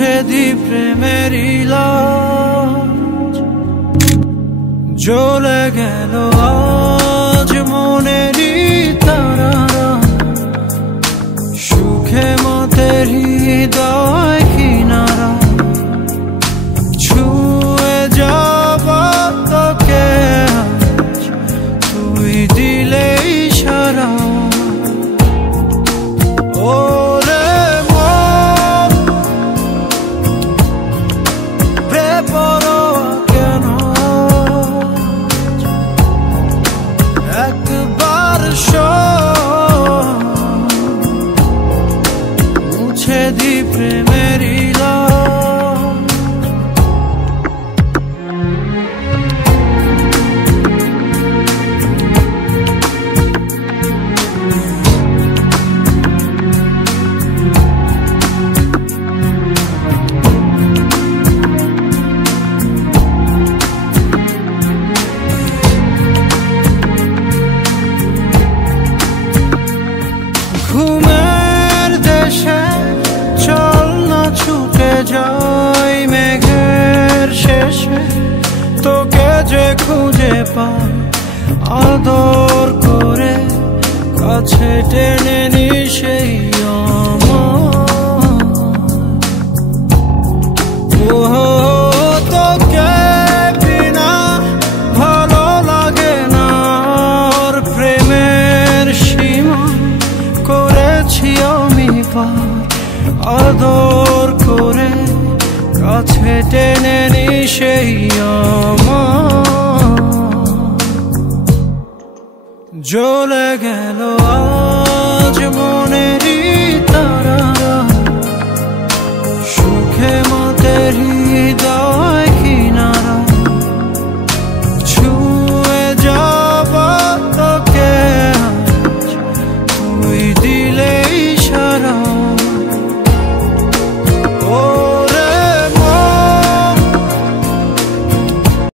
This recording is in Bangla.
মুছে দি প্রেমেরই লাজ। জ্বলে গেল আজ মনেরই তারারা, সুখে মতের হৃদয় কিনারা। ছুঁয়ে যাব তোকে আজ, তুই দিলে ইশারা। ওরে মন বেপরোয়া কেন, একবার শোন মুছে দি প্রেমেরই লাজ। ঘুমের দেশে চল না ছুটে যাই মেঘের শেষে, তোকে যে খুঁজে পাই আদর করে কাছে টেনে নি সেই তোকে বিনা ভালো লাগে না। ওর প্রেমের সীমা করেছি আমি পার, আদর করে কাছে টেনে নি সেই জ্বলে গেল আজ মনেরই তারারা, সুখে মতের হৃদয়